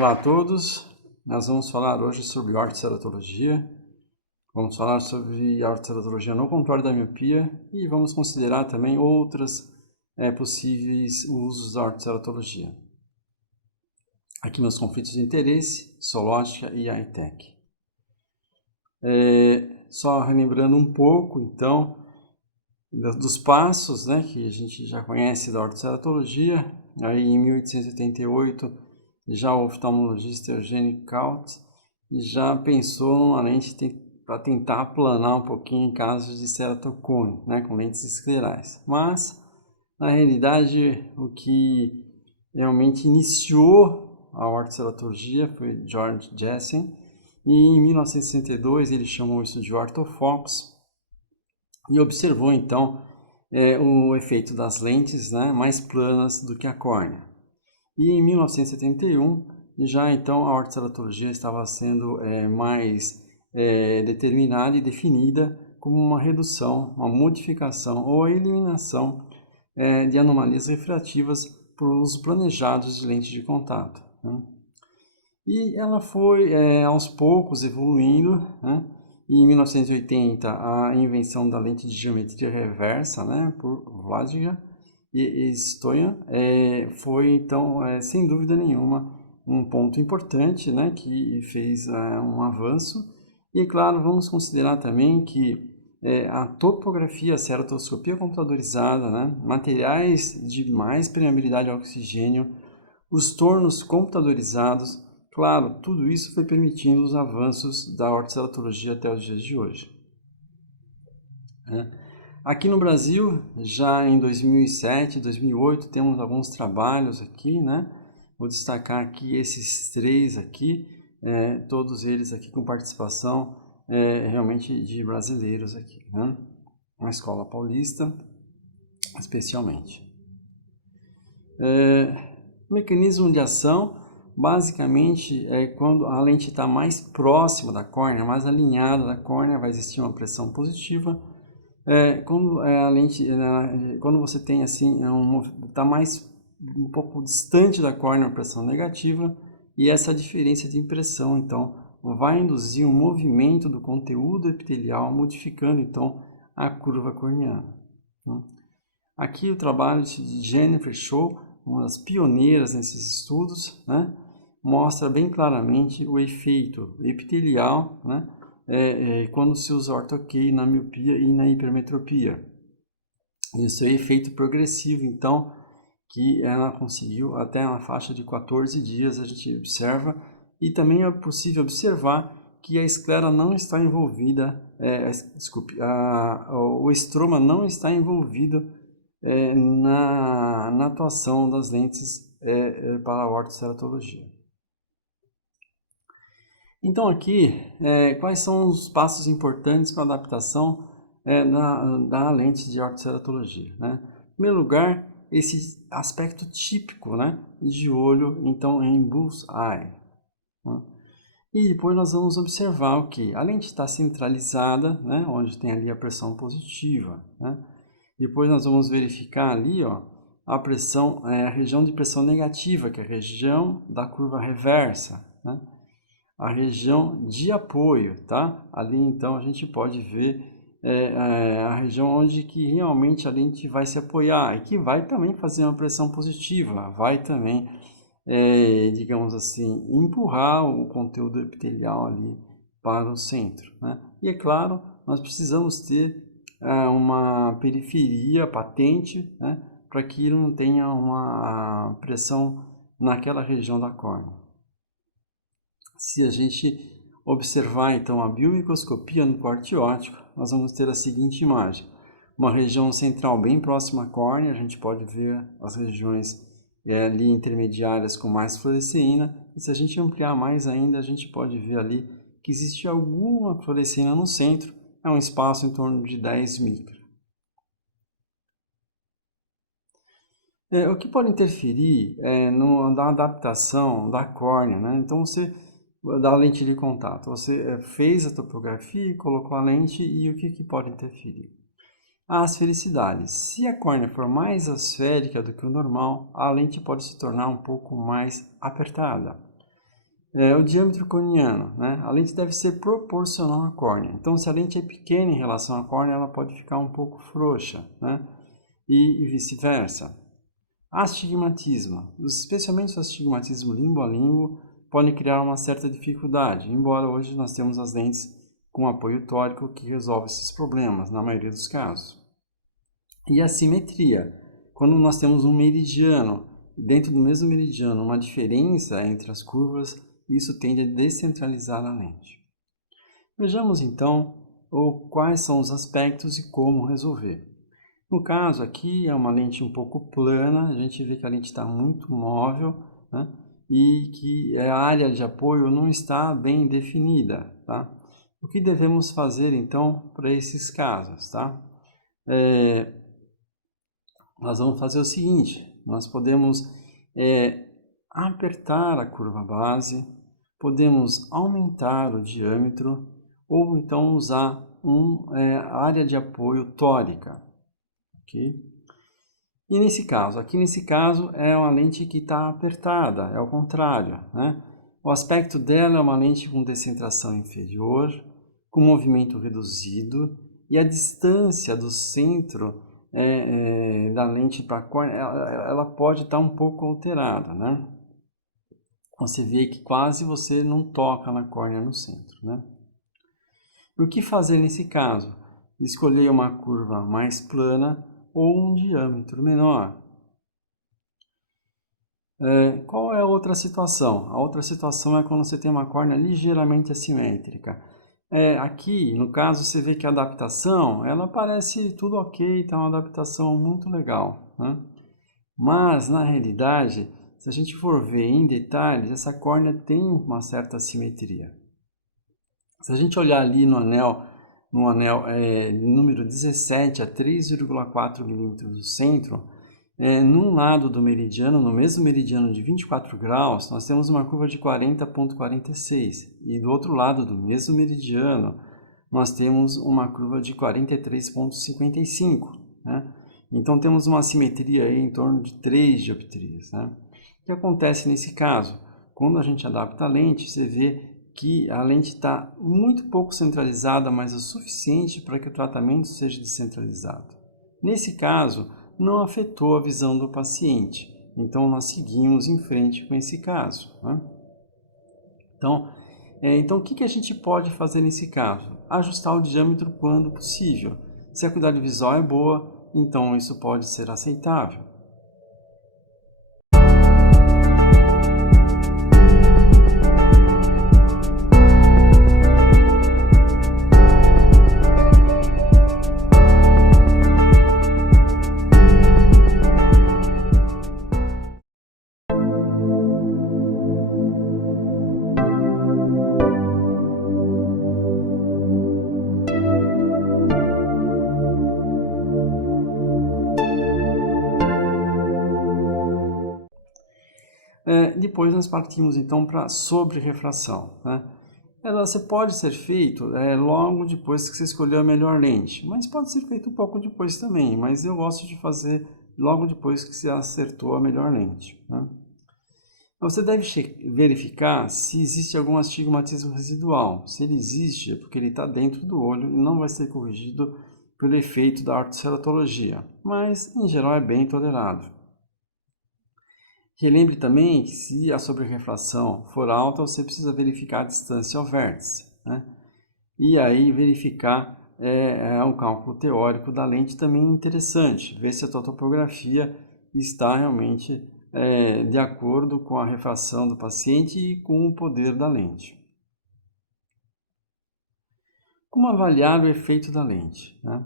Olá a todos, nós vamos falar hoje sobre ortoceratologia, vamos falar sobre a ortoceratologia no controle da miopia e vamos considerar também outras possíveis usos da ortoceratologia. Aqui meus conflitos de interesse, Solótica e AITEC. Só relembrando um pouco então dos passos que a gente já conhece da ortoceratologia. Aí em 1888 já o oftalmologista Eugene Kaut já pensou numa lente para tentar aplanar um pouquinho em casos de ceratocone, com lentes esclerais. Mas, na realidade, o que realmente iniciou a ortoceratologia foi George Jessen, e em 1962 ele chamou isso de orthofox e observou então o efeito das lentes mais planas do que a córnea. E em 1971, já então a ortoceratologia estava sendo mais determinada e definida como uma redução, uma modificação ou a eliminação de anomalias refrativas por uso planejados de lentes de contato. E ela foi aos poucos evoluindo, e em 1980 a invenção da lente de geometria reversa por Vladimir e Stoyan foi então sem dúvida nenhuma um ponto importante que fez um avanço. E claro, vamos considerar também que a topografia, a ceratoscopia computadorizada, materiais de mais permeabilidade ao oxigênio, os tornos computadorizados, claro, tudo isso foi permitindo os avanços da ortoceratologia até os dias de hoje. Aqui no Brasil, já em 2007, 2008, temos alguns trabalhos aqui, Vou destacar aqui esses três aqui, todos eles aqui com participação realmente de brasileiros aqui, na Escola Paulista, especialmente. Mecanismo de ação, basicamente, quando a lente está mais próxima da córnea, mais alinhada da córnea, vai existir uma pressão positiva. Quando você tem assim, está mais um pouco distante da córnea, a pressão negativa, e essa diferença de impressão, então, vai induzir um movimento do conteúdo epitelial, modificando, então, a curva corneana. Aqui o trabalho de Jennifer Shaw, uma das pioneiras nesses estudos, mostra bem claramente o efeito epitelial, quando se usa ortho-K na miopia e na hipermetropia. Isso é efeito progressivo, então, que ela conseguiu até na faixa de 14 dias, a gente observa, e também é possível observar que a esclera não está envolvida, o estroma não está envolvido na atuação das lentes para a ortoceratologia. Então aqui, quais são os passos importantes para a adaptação da lente de ortoceratologia? Em primeiro lugar, esse aspecto típico de olho, então em bull's-eye. E depois nós vamos observar o que? A lente está centralizada, onde tem ali a pressão positiva. Depois nós vamos verificar ali a pressão, a região de pressão negativa, que é a região da curva reversa. A região de apoio, Ali então a gente pode ver a região onde que realmente a lente vai se apoiar e que vai também fazer uma pressão positiva, vai também, digamos assim, empurrar o conteúdo epitelial ali para o centro. E é claro, nós precisamos ter uma periferia patente, para que não tenha uma pressão naquela região da córnea. Se a gente observar então a biomicroscopia no corte óptico, nós vamos ter a seguinte imagem. Uma região central bem próxima à córnea, a gente pode ver as regiões ali intermediárias com mais fluoresceína, e se a gente ampliar mais ainda, a gente pode ver ali que existe alguma fluoresceína no centro, é um espaço em torno de 10 micra. O que pode interferir na adaptação da córnea, Então da lente de contato. Você fez a topografia, colocou a lente e o que pode interferir? A asfericidade. Se a córnea for mais asférica do que o normal, a lente pode se tornar um pouco mais apertada. o diâmetro corneano, né? A lente deve ser proporcional à córnea. Então, se a lente é pequena em relação à córnea, ela pode ficar um pouco frouxa, né? E vice-versa. Astigmatismo. Especialmente o astigmatismo limbo a limbo pode criar uma certa dificuldade, embora hoje nós temos as lentes com apoio tórico que resolve esses problemas, na maioria dos casos. E a simetria. Quando nós temos um meridiano, dentro do mesmo meridiano, uma diferença entre as curvas, isso tende a descentralizar a lente. Vejamos então quais são os aspectos e como resolver. No caso aqui é uma lente um pouco plana, a gente vê que a lente está muito móvel, né? E que a área de apoio não está bem definida, tá? O que devemos fazer então para esses casos, tá? Nós vamos fazer o seguinte, nós podemos apertar a curva base, podemos aumentar o diâmetro ou então usar área de apoio tórica. Okay? E aqui nesse caso é uma lente que está apertada, é o contrário, né? O aspecto dela é uma lente com descentração inferior, com movimento reduzido e a distância do centro da lente para a córnea, ela pode estar um pouco alterada, né? Você vê que quase você não toca na córnea no centro, né? O que fazer nesse caso? Escolher uma curva mais plana ou um diâmetro menor. Qual é a outra situação? A outra situação é quando você tem uma córnea ligeiramente assimétrica. Aqui, no caso, você vê que a adaptação, ela parece tudo ok, está uma adaptação muito legal, né? Mas, na realidade, se a gente for ver em detalhes, essa córnea tem uma certa assimetria. Se a gente olhar ali no anel número 17 a 3,4 milímetros do centro, num lado do meridiano, no mesmo meridiano de 24 graus, nós temos uma curva de 40,46 e do outro lado do mesmo meridiano, nós temos uma curva de 43,55, né? Então temos uma assimetria aí em torno de 3 dioptrias, né? O que acontece nesse caso? Quando a gente adapta a lente, você vê que a lente está muito pouco centralizada, mas o suficiente para que o tratamento seja descentralizado. Nesse caso, não afetou a visão do paciente, então nós seguimos em frente com esse caso, né? Então o que a gente pode fazer nesse caso? Ajustar o diâmetro quando possível. Se a acuidade visual é boa, então isso pode ser aceitável. Depois nós partimos então para a sobre-refração, né? Você pode ser feito logo depois que você escolheu a melhor lente, mas pode ser feito um pouco depois também, mas eu gosto de fazer logo depois que você acertou a melhor lente, né? Você deve verificar se existe algum astigmatismo residual. Se ele existe, é porque ele está dentro do olho e não vai ser corrigido pelo efeito da ortoceratologia, mas em geral é bem tolerado. Relembre também que se a sobrerrefração for alta, você precisa verificar a distância ao vértice, né? E aí verificar um cálculo teórico da lente também é interessante, ver se a tua topografia está realmente de acordo com a refração do paciente e com o poder da lente. Como avaliar o efeito da lente, né?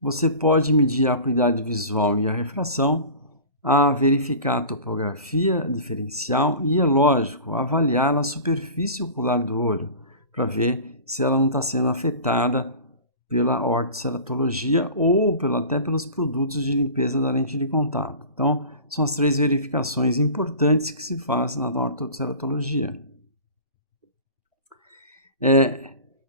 Você pode medir a acuidade visual e a refração, a verificar a topografia diferencial e, é lógico, avaliar a superfície ocular do olho para ver se ela não está sendo afetada pela ortoceratologia ou até pelos produtos de limpeza da lente de contato. Então, são as 3 verificações importantes que se fazem na ortoceratologia.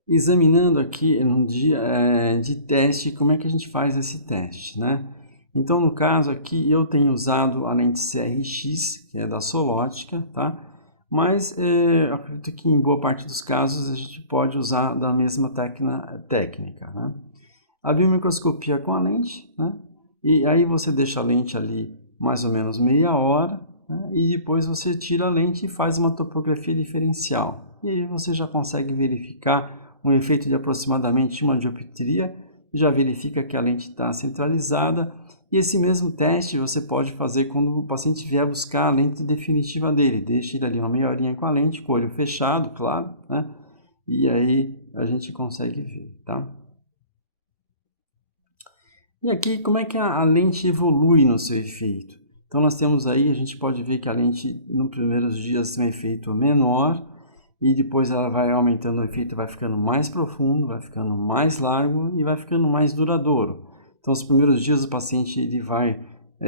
Examinando aqui no dia de teste, como é que a gente faz esse teste, né? Então, no caso aqui, eu tenho usado a lente CRX, que é da Solótica, tá? mas acredito que em boa parte dos casos a gente pode usar da mesma técnica, né? A biomicroscopia com a lente, né? E aí você deixa a lente ali mais ou menos meia hora, né? E depois você tira a lente e faz uma topografia diferencial. E aí você já consegue verificar um efeito de aproximadamente uma dioptria, já verifica que a lente está centralizada. E esse mesmo teste você pode fazer quando o paciente vier buscar a lente definitiva dele. Deixa ele ali uma meia horinha com a lente, com o olho fechado, claro, né? E aí a gente consegue ver, tá? E aqui, como é que a lente evolui no seu efeito? Então, nós temos aí, a gente pode ver que a lente, nos primeiros dias, tem um efeito menor, e depois ela vai aumentando o efeito, vai ficando mais profundo, vai ficando mais largo e vai ficando mais duradouro. Então, os primeiros dias o paciente ele vai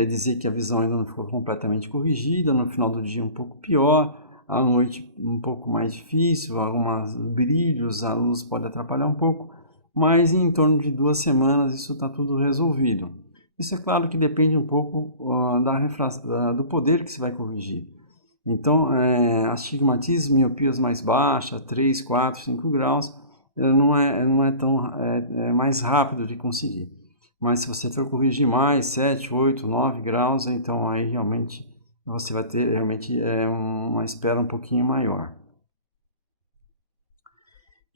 dizer que a visão ainda não ficou completamente corrigida, no final do dia um pouco pior, à noite um pouco mais difícil, alguns brilhos, a luz pode atrapalhar um pouco, mas em torno de 2 semanas isso está tudo resolvido. Isso é claro que depende um pouco do poder que você vai corrigir. Então, astigmatismo, miopias mais baixa, 3, 4, 5 graus, não é tão mais rápido de conseguir. Mas se você for corrigir mais, 7, 8, 9 graus, então aí realmente você vai ter realmente uma espera um pouquinho maior.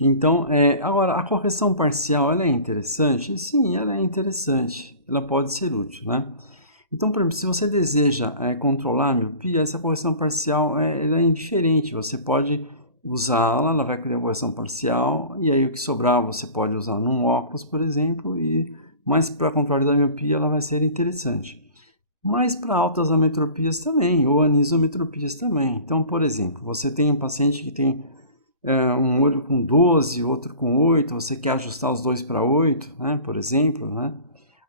Então, agora, a correção parcial, ela é interessante? Sim, ela é interessante. Ela pode ser útil, né? Então, por exemplo, se você deseja controlar a miopia, essa correção parcial ela é indiferente. Você pode usá-la, ela vai criar correção parcial, e aí o que sobrar você pode usar num óculos, por exemplo, mas para controle da miopia ela vai ser interessante. Mas para altas ametropias também, ou anisometropias também. Então, por exemplo, você tem um paciente que tem um olho com 12, outro com 8, você quer ajustar os dois para 8, né, por exemplo, né?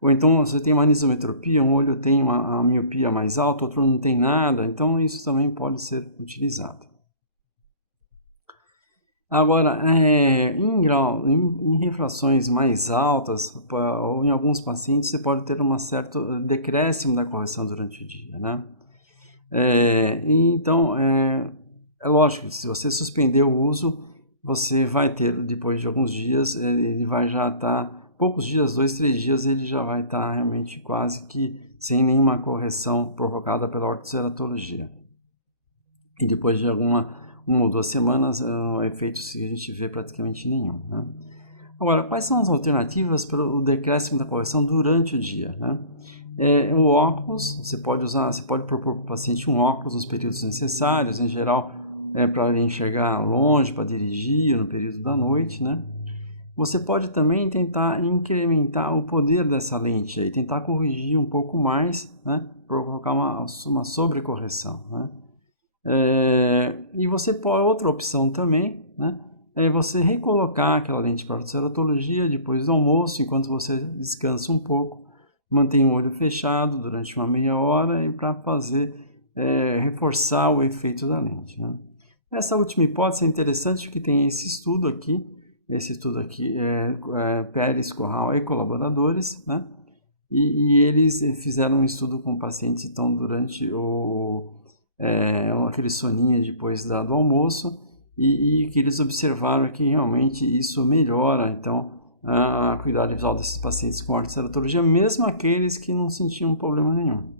Ou então você tem uma anisometropia, um olho tem uma miopia mais alta, outro não tem nada, então isso também pode ser utilizado. Agora, em refrações mais altas, ou em alguns pacientes, você pode ter um certo decréscimo da correção durante o dia, né? Então, é lógico, se você suspender o uso, você vai ter, depois de alguns dias, ele vai já estar, poucos dias, 2, 3 dias, ele já vai estar realmente quase que sem nenhuma correção provocada pela ortoceratologia. E depois de uma ou 2 semanas, efeitos que a gente vê praticamente nenhum, né? Agora, quais são as alternativas para o decréscimo da correção durante o dia, né? O óculos, você pode propor para o paciente um óculos nos períodos necessários, em geral, para ele enxergar longe, para dirigir no período da noite, né? Você pode também tentar incrementar o poder dessa lente aí, tentar corrigir um pouco mais, né? Provocar uma sobrecorreção, né? E você pode, outra opção também, né? É você recolocar aquela lente para a ceratologia depois do almoço, enquanto você descansa um pouco, mantém o olho fechado durante uma meia hora e para fazer reforçar o efeito da lente, né? Essa última hipótese é interessante porque tem esse estudo aqui Pérez, Corral e colaboradores, né? E eles fizeram um estudo com pacientes então durante aquele soninho depois do almoço e que eles observaram que realmente isso melhora então a acuidade visual desses pacientes com ortoceratologia, mesmo aqueles que não sentiam problema nenhum.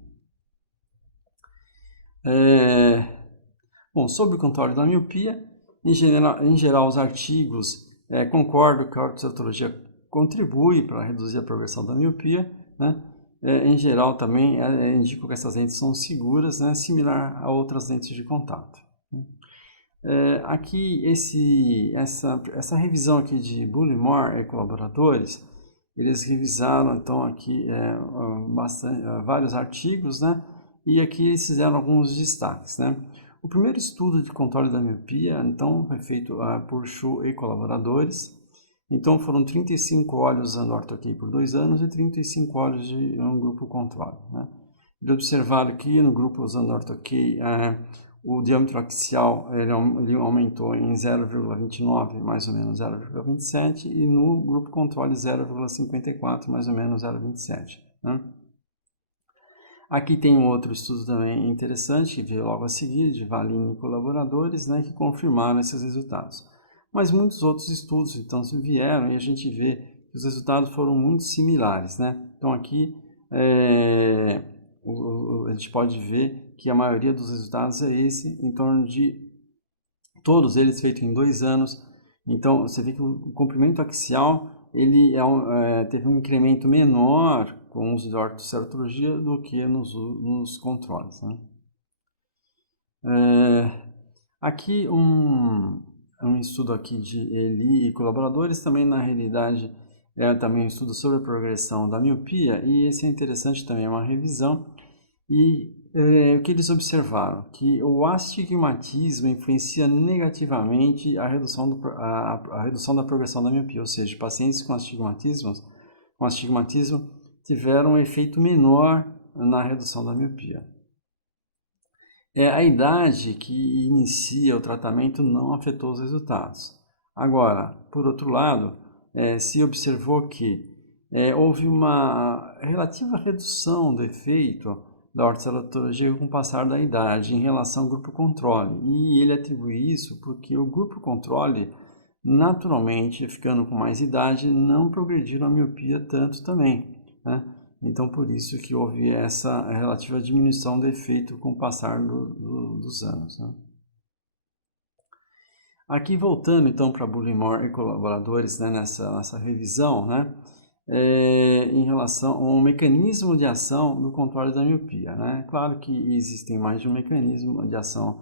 Bom, sobre o controle da miopia, em geral os artigos concordam que a ortoceratologia contribui para reduzir a progressão da miopia, né? Em geral também indicam que essas lentes são seguras, né? Similar a outras lentes de contato. Aqui essa revisão aqui de Bullimore e colaboradores, eles revisaram então aqui vários artigos, né? E aqui eles fizeram alguns destaques, né? O primeiro estudo de controle da miopia, então, foi feito por Chu e colaboradores. Então, foram 35 olhos usando ortho-ok por 2 anos e 35 olhos de um grupo controle, né? Eles observaram que no grupo usando ortho-ok, o diâmetro axial ele aumentou em 0,29, mais ou menos 0,27, e no grupo controle 0,54, mais ou menos 0,27, né? Aqui tem um outro estudo também interessante, que veio logo a seguir, de Valini e colaboradores, né, que confirmaram esses resultados. Mas muitos outros estudos então vieram e a gente vê que os resultados foram muito similares, né? Então aqui a gente pode ver que a maioria dos resultados é esse, em torno de todos eles feitos em 2 anos. Então você vê que o comprimento axial ele teve um incremento menor com o uso de ortoceratologia do que nos controles, né? Aqui um estudo aqui de Eli e colaboradores, também na realidade é também um estudo sobre a progressão da miopia, e esse é interessante também, é uma revisão, e o que eles observaram? Que o astigmatismo influencia negativamente a redução, a redução da progressão da miopia, ou seja, pacientes com astigmatismo tiveram um efeito menor na redução da miopia. A idade que inicia o tratamento não afetou os resultados. Agora, por outro lado, se observou que houve uma relativa redução do efeito da ortoceratologia com o passar da idade em relação ao grupo controle. E ele atribui isso porque o grupo controle, naturalmente, ficando com mais idade, não progrediram a miopia tanto também, né? Então, por isso que houve essa relativa diminuição do efeito com o passar dos anos, né? Aqui, voltando então para Bullimore e colaboradores, né, nessa revisão, né, em relação ao mecanismo de ação do controle da miopia, né? Claro que existem mais de um mecanismo de ação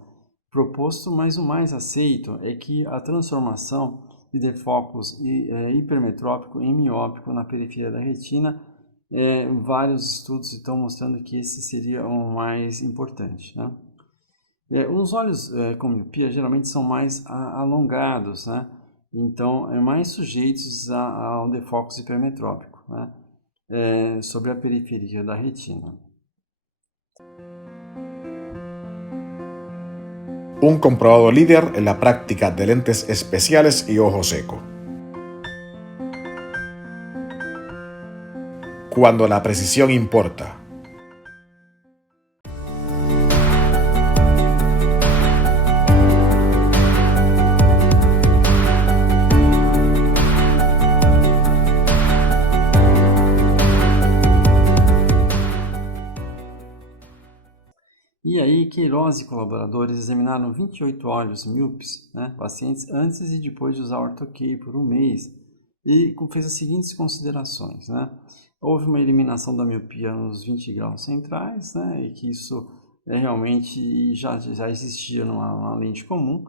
proposto, mas o mais aceito é que a transformação de defocus hipermetrópico em miópico na periferia da retina, vários estudos estão mostrando que esse seria o mais importante, né? Os olhos com miopia geralmente são mais alongados, né? Então, mais sujeitos ao defocus hipermetrópico, né? Sobre a periferia da retina. Un comprobado líder en la práctica de lentes especiales y ojo seco. Cuando la precisión importa. E aí, Queiroz e colaboradores examinaram 28 olhos míopes, né, pacientes antes e depois de usar ortoquei por um mês, e fez as seguintes considerações, né? Houve uma eliminação da miopia nos 20 graus centrais, né, e que isso realmente já existia numa lente comum,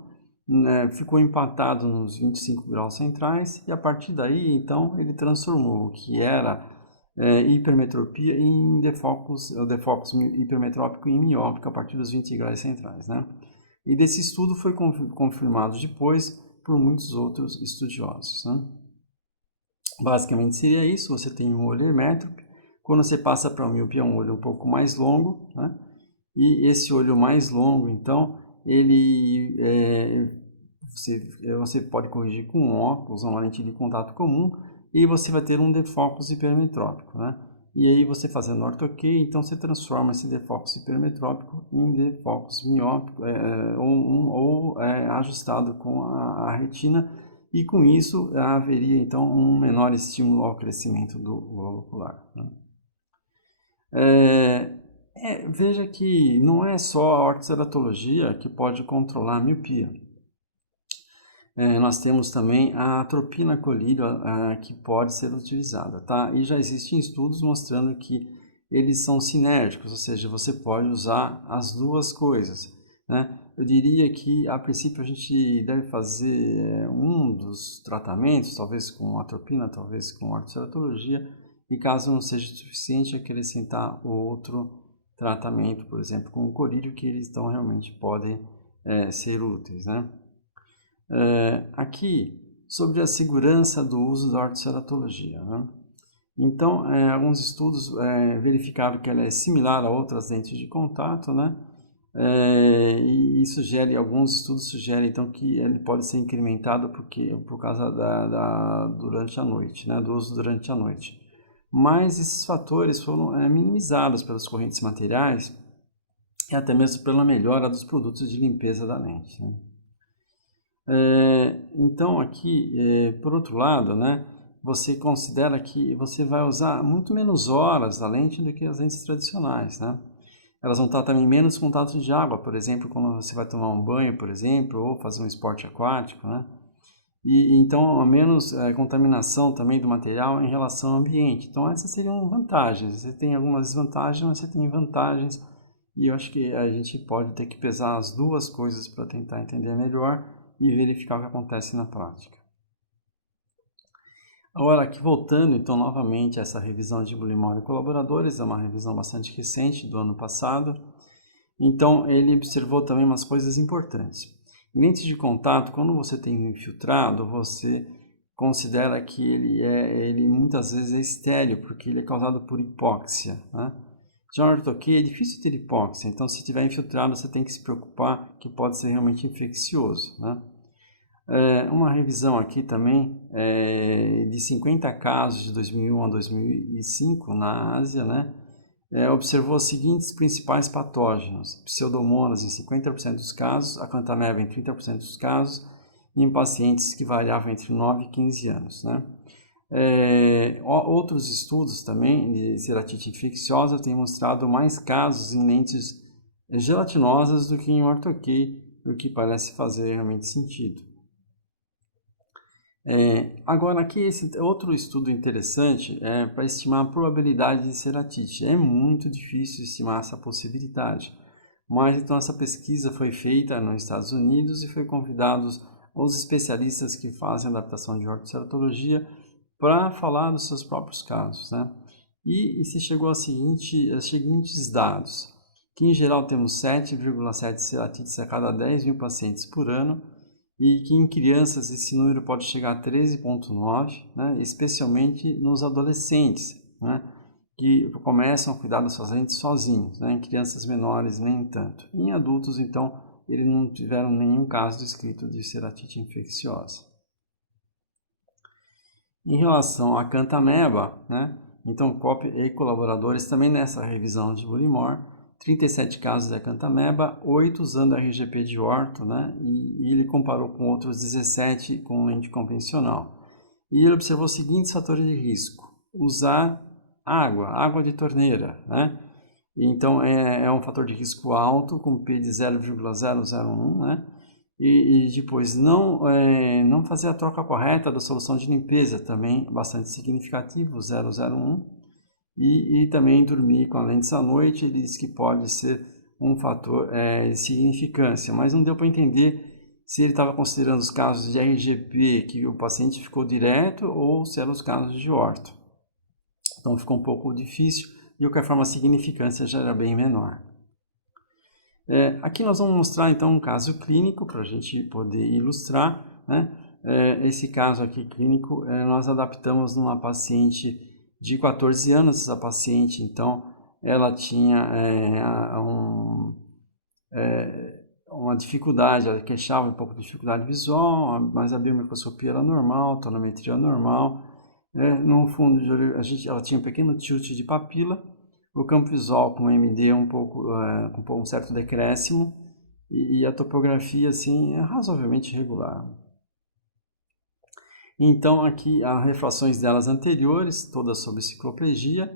né, ficou empatado nos 25 graus centrais, e a partir daí, então, ele transformou o que era hipermetropia em defocus hipermetrópico e miópico a partir dos 20 graus centrais, né? E desse estudo foi confirmado depois por muitos outros estudiosos, né? Basicamente seria isso: você tem um olho hermétrope, quando você passa para a miopia é um olho um pouco mais longo, né? E esse olho mais longo, então, ele você pode corrigir com óculos, uma lente de contato comum, e você vai ter um defocus hipermetrópico, né? E aí você fazendo ortoquei, então você transforma esse defocus hipermetrópico em defocus miópico ou ajustado com a retina, e com isso haveria então um menor estímulo ao crescimento do globo ocular, né? Veja que não é só a ortoceratologia que pode controlar a miopia. Nós temos também a atropina colírio que pode ser utilizada, tá? E já existem estudos mostrando que eles são sinérgicos, ou seja, você pode usar as duas coisas, né? Eu diria que a princípio a gente deve fazer um dos tratamentos, talvez com atropina, talvez com ortoceratologia, e caso não seja suficiente, acrescentar outro tratamento, por exemplo, com o colírio, que eles então realmente podem ser úteis, né? Aqui, sobre a segurança do uso da ortoceratologia, né? Então, alguns estudos verificaram que ela é similar a outras lentes de contato, né? E alguns estudos sugerem então que ele pode ser incrementado por causa durante a noite, né? Do uso durante a noite. mas esses fatores foram minimizados pelas correntes materiais e até mesmo pela melhora dos produtos de limpeza da lente, né? Então aqui, por outro lado, né, você considera que você vai usar muito menos horas da lente do que as lentes tradicionais, né? Elas vão estar também menos contato de água, por exemplo, quando você vai tomar um banho, por exemplo, ou fazer um esporte aquático, né? E então, a menos contaminação também do material em relação ao ambiente. Então, essas seriam vantagens. Você tem algumas desvantagens, mas você tem vantagens. E eu acho que a gente pode ter que pesar as duas coisas para tentar entender melhor e verificar o que acontece na prática. Agora, aqui voltando então novamente a essa revisão de Bullimore e colaboradores, é uma revisão bastante recente do ano passado. Então, ele observou também umas coisas importantes. Em lentes de contato, quando você tem um infiltrado, você considera que ele muitas vezes é estéril, porque ele é causado por hipóxia, né? Já no ortoquê é difícil ter hipóxia, então se tiver infiltrado você tem que se preocupar que pode ser realmente infeccioso, né? Uma revisão aqui também de 50 casos de 2001 a 2005 na Ásia, né? Observou os seguintes principais patógenos: pseudomonas em 50% dos casos, acanthamiba em 30% dos casos, em pacientes que variavam entre 9 e 15 anos, né? Outros estudos também de ceratite infecciosa têm mostrado mais casos em lentes gelatinosas do que em ortoquê, o que parece fazer realmente sentido. Agora aqui esse outro estudo interessante é para estimar a probabilidade de ceratite. É muito difícil estimar essa possibilidade, mas então essa pesquisa foi feita nos Estados Unidos e foi convidados os especialistas que fazem adaptação de ortoceratologia para falar dos seus próprios casos, né? E se chegou aos seguintes dados, que em geral temos 7,7 ceratites a cada 10 mil pacientes por ano, e que em crianças esse número pode chegar a 13,9, né, especialmente nos adolescentes, né, que começam a cuidar das suas lentes sozinhos, né, em crianças menores nem tanto. Em adultos, então, eles não tiveram nenhum caso descrito de ceratite infecciosa. Em relação à acanthamiba, né, então Kopp e colaboradores também nessa revisão de Bullimore, 37 casos de acanthamiba, 8 usando RGP de orto, né? E ele comparou com outros 17 com lente convencional. E ele observou os seguintes fatores de risco: usar água de torneira, né? Então é um fator de risco alto, com P de 0,001, né? E depois não fazer a troca correta da solução de limpeza, também bastante significativo, 001. E também dormir com a lentes à noite, ele diz que pode ser um fator de significância, mas não deu para entender se ele estava considerando os casos de RGP que o paciente ficou direto ou se eram os casos de orto. Então ficou um pouco difícil e de qualquer forma a significância já era bem menor. Aqui nós vamos mostrar então um caso clínico para a gente poder ilustrar, né? Esse caso aqui clínico nós adaptamos numa paciente de 14 anos. Essa paciente então ela tinha uma dificuldade, ela queixava um pouco de dificuldade visual, mas a biomicroscopia era normal, a tonometria normal. No fundo de olho ela tinha um pequeno tilt de papila, o campo visual com MD com um certo decréscimo e a topografia assim é razoavelmente regular. Então aqui as refrações delas anteriores, todas sobre cicloplegia.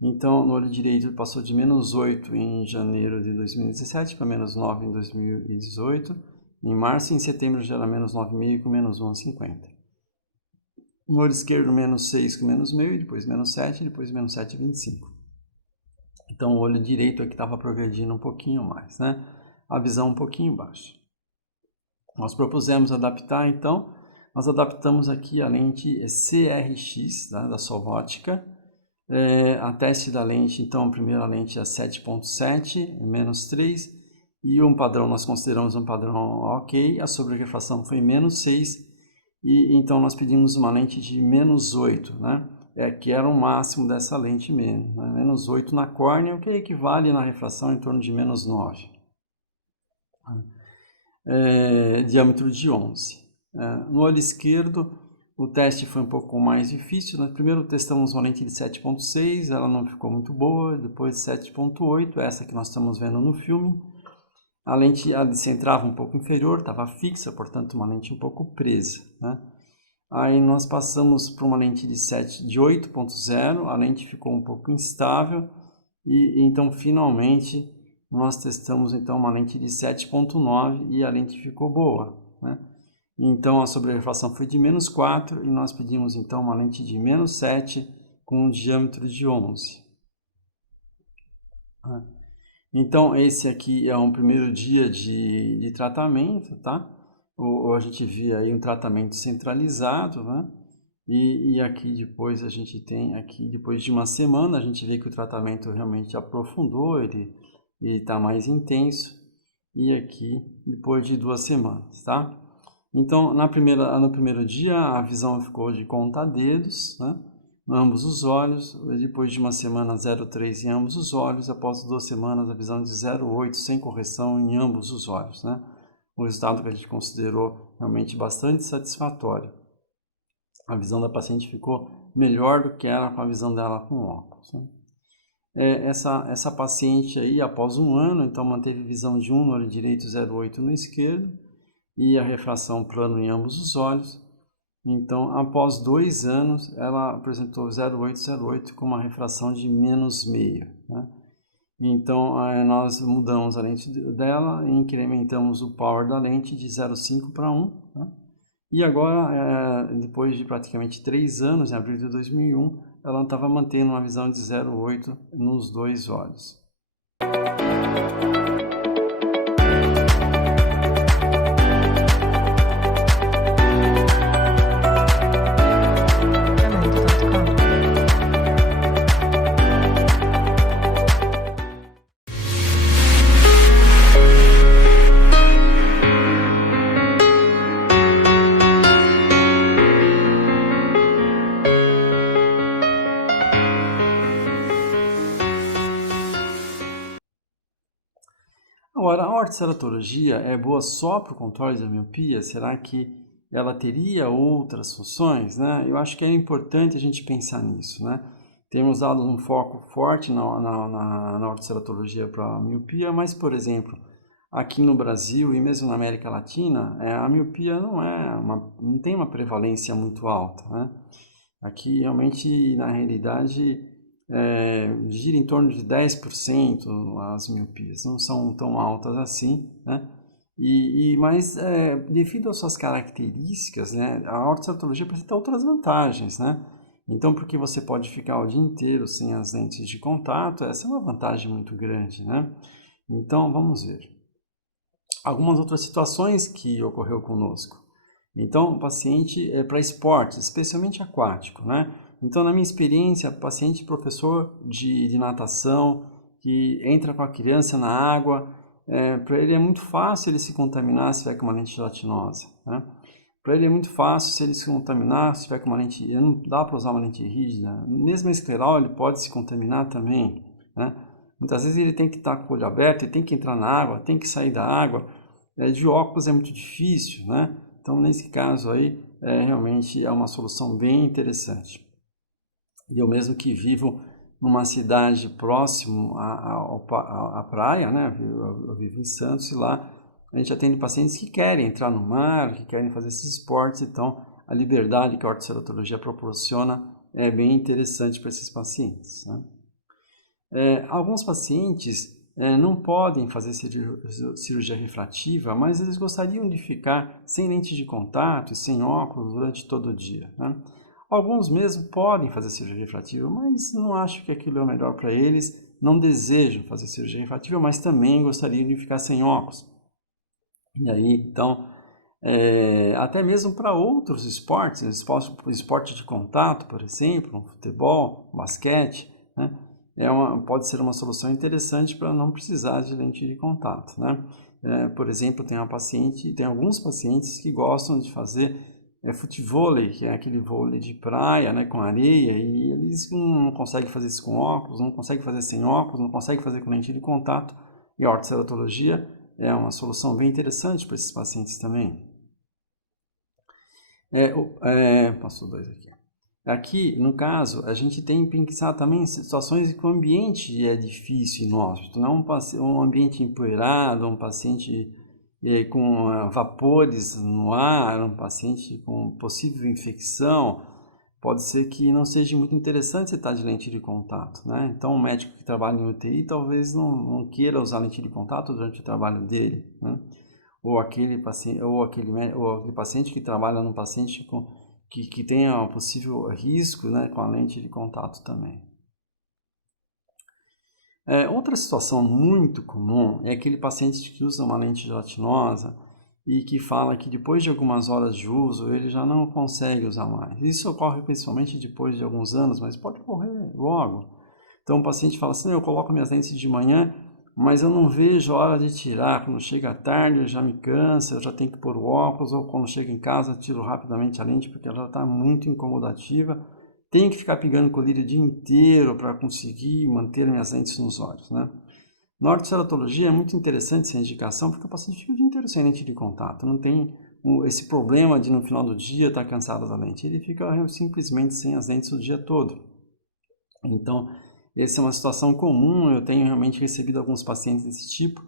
Então no olho direito passou de -8 em janeiro de 2017 para -9 em 2018. Em março e em setembro já era -9,5 com -1,50. No olho esquerdo -6 com -0,5, depois -7, depois -7,25. Então o olho direito aqui estava progredindo um pouquinho mais, né? A visão um pouquinho baixa. Nós propusemos adaptar, então, nós adaptamos aqui a lente CRX, tá, da Solvótica. A teste da lente, então, a primeira lente é 7.7, -3, e um padrão, nós consideramos um padrão ok, a sobrerefração foi -6, e então nós pedimos uma lente de -8, né? Que era o máximo dessa lente mesmo, né? -8 na córnea, o que equivale na refração em torno de -9. Diâmetro de 11. No olho esquerdo, O teste foi um pouco mais difícil, né? Primeiro testamos uma lente de 7.6, ela não ficou muito boa, depois 7.8, essa que nós estamos vendo no filme. A lente ela centrava um pouco inferior, estava fixa, portanto uma lente um pouco presa, né? Aí nós passamos para uma lente de 8.0, a lente ficou um pouco instável e então finalmente nós testamos então uma lente de 7.9 e a lente ficou boa, né? Então a sobrerrefração foi de -4 e nós pedimos então uma lente de -7 com um diâmetro de 11. Então esse aqui é um primeiro dia de tratamento, tá? A gente vê aí um tratamento centralizado, né? E aqui depois a gente tem, aqui depois de uma semana, a gente vê que o tratamento realmente aprofundou, ele está mais intenso. E aqui depois de 2 semanas, tá? Então, no primeiro dia, a visão ficou de conta dedos, né? Em ambos os olhos. Depois de uma semana, 0,3 em ambos os olhos. Após 2 semanas, a visão de 0,8 sem correção em ambos os olhos, né? Um resultado que a gente considerou realmente bastante satisfatório. A visão da paciente ficou melhor do que era com a visão dela com óculos, né? Essa paciente aí, após 1 ano, então manteve visão de 1 no olho direito, 0,8 no esquerdo, e a refração plano em ambos os olhos. Então, após 2 anos, ela apresentou 0,8 com uma refração de -0,5, né? Então, nós mudamos a lente dela e incrementamos o power da lente de 0,5 para 1, né? E agora, depois de praticamente 3 anos, em abril de 2001, ela estava mantendo uma visão de 0,8 nos 2 olhos. Agora, a ortoceratologia é boa só para o controle da miopia? Será que ela teria outras funções, né? Eu acho que é importante a gente pensar nisso, né? Temos dado um foco forte na ortoceratologia para a miopia, mas, por exemplo, aqui no Brasil e mesmo na América Latina, a miopia não tem uma prevalência muito alta, né? Aqui, realmente, na realidade, gira em torno de 10% as miopias, não são tão altas assim, né? Mas devido às suas características, né, a ortoceratologia apresenta outras vantagens, né? Então, porque você pode ficar o dia inteiro sem as lentes de contato, essa é uma vantagem muito grande, né? Então, vamos ver algumas outras situações que ocorreu conosco. Então, o paciente é para esportes, especialmente aquático, né? Então, na minha experiência, paciente professor de natação que entra com a criança na água, para ele é muito fácil ele se contaminar se tiver com uma lente gelatinosa, né? Para ele é muito fácil se ele se contaminar se tiver com uma lente, não dá para usar uma lente rígida, mesmo a escleral ele pode se contaminar também, né? Muitas vezes ele tem que estar com o olho aberto, ele tem que entrar na água, tem que sair da água, de óculos é muito difícil, né? Então, nesse caso aí, realmente é uma solução bem interessante. E eu mesmo que vivo numa cidade próximo à praia, né? Eu vivo em Santos e lá a gente atende pacientes que querem entrar no mar, que querem fazer esses esportes, então a liberdade que a ortoceratologia proporciona é bem interessante para esses pacientes, né? Alguns pacientes não podem fazer cirurgia refrativa, mas eles gostariam de ficar sem lente de contato e sem óculos durante todo o dia, né? Alguns mesmo podem fazer cirurgia refrativa, mas não acham que aquilo é o melhor para eles, não desejam fazer cirurgia refrativa, mas também gostariam de ficar sem óculos. E aí, então, até mesmo para outros esportes, esporte de contato, por exemplo, futebol, basquete, né? Pode ser uma solução interessante para não precisar de lente de contato, né? Por exemplo, tem alguns pacientes que gostam de fazer futevôlei, que é aquele vôlei de praia, né, com areia, e eles não conseguem fazer isso com óculos, não conseguem fazer sem óculos, não conseguem fazer com lente de contato, e a ortoceratologia é uma solução bem interessante para esses pacientes também. Passou dois aqui. Aqui, no caso, a gente tem que pensar também em situações em que o ambiente é difícil e inóspito, não um ambiente empoeirado, um paciente com vapores no ar, um paciente com possível infecção. Pode ser que não seja muito interessante você estar de lente de contato, né? Então, um médico que trabalha em UTI talvez não queira usar lente de contato durante o trabalho dele, né? Ou aquele paciente que trabalha num paciente que tenha um possível risco, né, com a lente de contato também. Outra situação muito comum é aquele paciente que usa uma lente gelatinosa e que fala que depois de algumas horas de uso ele já não consegue usar mais. Isso ocorre principalmente depois de alguns anos, mas pode ocorrer logo. Então o paciente fala assim, eu coloco minhas lentes de manhã, mas eu não vejo a hora de tirar. Quando chega a tarde, já me cansa, eu já tenho que pôr o óculos, ou quando chego em casa, tiro rapidamente a lente porque ela já está muito incomodativa. Tenho que ficar pegando colírio o dia inteiro para conseguir manter minhas lentes nos olhos, né? Na ortoceratologia é muito interessante essa indicação porque o paciente fica o dia inteiro sem lente de contato, não tem esse problema de no final do dia estar cansado da lente, ele fica simplesmente sem as lentes o dia todo. Então, essa é uma situação comum, eu tenho realmente recebido alguns pacientes desse tipo,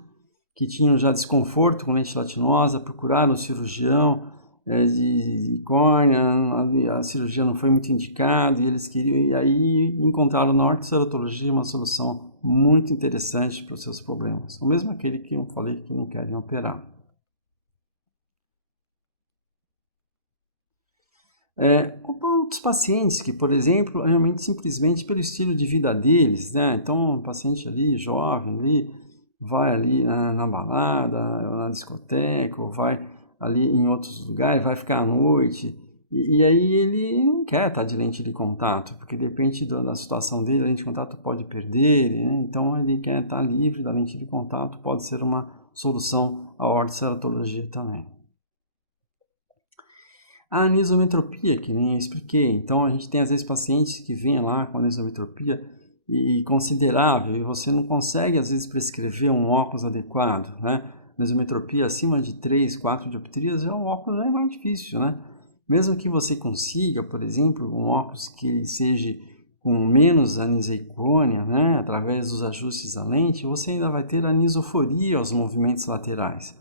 que tinham já desconforto com lente gelatinosa, procuraram o cirurgião de córnea, a cirurgia não foi muito indicada, e eles queriam, e aí encontraram na ortoceratologia uma solução muito interessante para os seus problemas. O mesmo aquele que eu falei que não querem operar. Outros pacientes que, por exemplo, realmente simplesmente pelo estilo de vida deles, né? Então, um paciente ali, jovem, ali, vai ali na balada, na discoteca, ou vai ali em outros lugares, vai ficar à noite, e aí ele não quer estar de lente de contato, porque depende da situação dele, a lente de contato pode perder, né? Então ele quer estar livre da lente de contato, pode ser uma solução a ortoceratologia também. A anisometropia, que nem eu expliquei, então a gente tem às vezes pacientes que vêm lá com anisometropia e considerável e você não consegue às vezes prescrever um óculos adequado, né? Anisometropia acima de 3, 4 dioptrias é um óculos já é mais difícil, né? Mesmo que você consiga, por exemplo, um óculos que seja com menos aniseicônia, né? Através dos ajustes da lente, você ainda vai ter anisoforia aos movimentos laterais.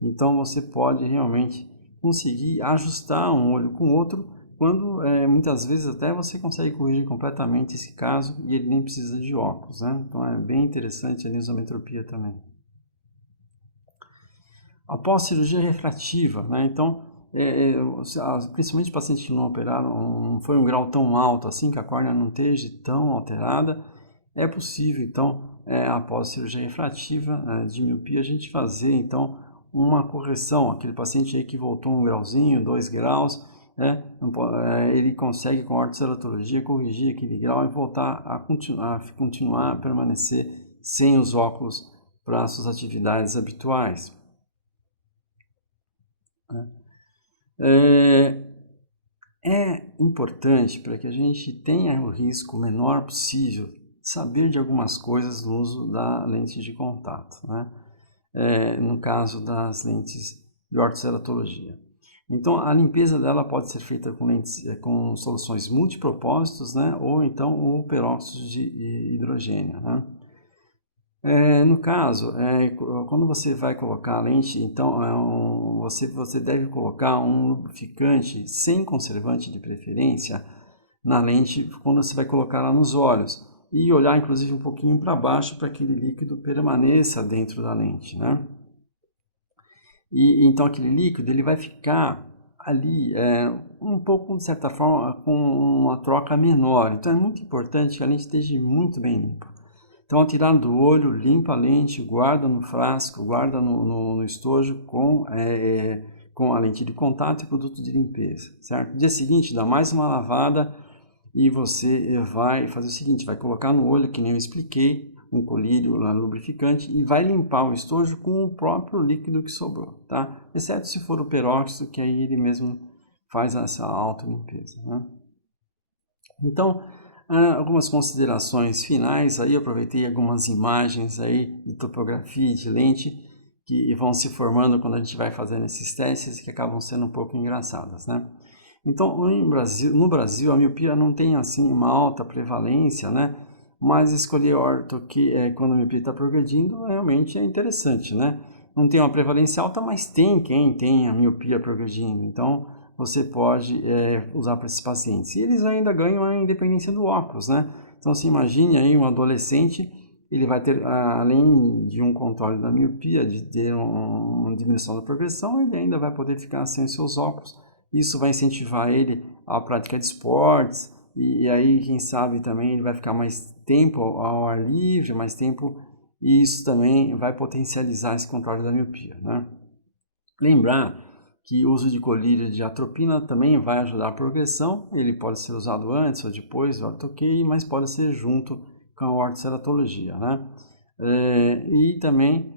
Então você pode realmente conseguir ajustar um olho com o outro, quando muitas vezes até você consegue corrigir completamente esse caso e ele nem precisa de óculos, né? Então é bem interessante a anisometropia também. Após cirurgia refrativa, né? Então, principalmente pacientes que não operaram, não foi um grau tão alto assim, que a córnea não esteja tão alterada, é possível, então, após cirurgia refrativa de miopia, a gente fazer, então, uma correção. Aquele paciente aí que voltou um grauzinho, 2 graus, ele consegue com a ortoceratologia corrigir aquele grau e voltar a continuar a permanecer sem os óculos para suas atividades habituais. É importante para que a gente tenha o risco menor possível saber de algumas coisas no uso da lente de contato, né? No caso das lentes de ortoceratologia. Então, a limpeza dela pode ser feita com soluções multipropósitos, né? Ou então o peróxido de hidrogênio, né? No caso, quando você vai colocar a lente, então você deve colocar um lubrificante sem conservante de preferência na lente quando você vai colocar ela nos olhos e olhar inclusive um pouquinho para baixo para que aquele líquido permaneça dentro da lente, né? E então aquele líquido ele vai ficar ali um pouco de certa forma com uma troca menor. Então é muito importante que a lente esteja muito bem limpa. Então, ao tirar do olho, limpa a lente, guarda no frasco, guarda no estojo com a lente de contato e produto de limpeza, certo? No dia seguinte, dá mais uma lavada e você vai fazer o seguinte, vai colocar no olho, que nem eu expliquei, um colírio lubrificante e vai limpar o estojo com o próprio líquido que sobrou, tá? Exceto se for o peróxido, que aí ele mesmo faz essa auto-limpeza, né? Então, algumas considerações finais, aí eu aproveitei algumas imagens aí de topografia e de lente que vão se formando quando a gente vai fazendo esses testes que acabam sendo um pouco engraçadas, né? Então, no Brasil, a miopia não tem assim uma alta prevalência, né? Mas escolher orto quando a miopia está progredindo realmente é interessante, né? Não tem uma prevalência alta, mas tem quem tem a miopia progredindo. Então, você pode usar para esses pacientes. E eles ainda ganham a independência do óculos, né? Então, se imagine aí um adolescente, ele vai ter, além de um controle da miopia, de ter uma diminuição da progressão, ele ainda vai poder ficar sem seus óculos. Isso vai incentivar ele à prática de esportes, e aí, quem sabe, também ele vai ficar mais tempo ao ar livre, mais tempo, e isso também vai potencializar esse controle da miopia, né? Lembrar que o uso de colírio de atropina também vai ajudar a progressão, ele pode ser usado antes ou depois do ortoquei, mas pode ser junto com a ortoceratologia, né? E também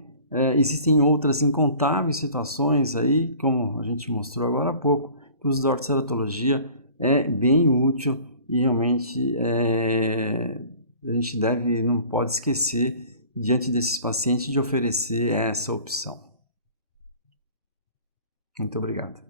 existem outras incontáveis situações aí, como a gente mostrou agora há pouco, que o uso da ortoceratologia é bem útil e realmente a gente não pode esquecer, diante desses pacientes, de oferecer essa opção. Muito obrigado.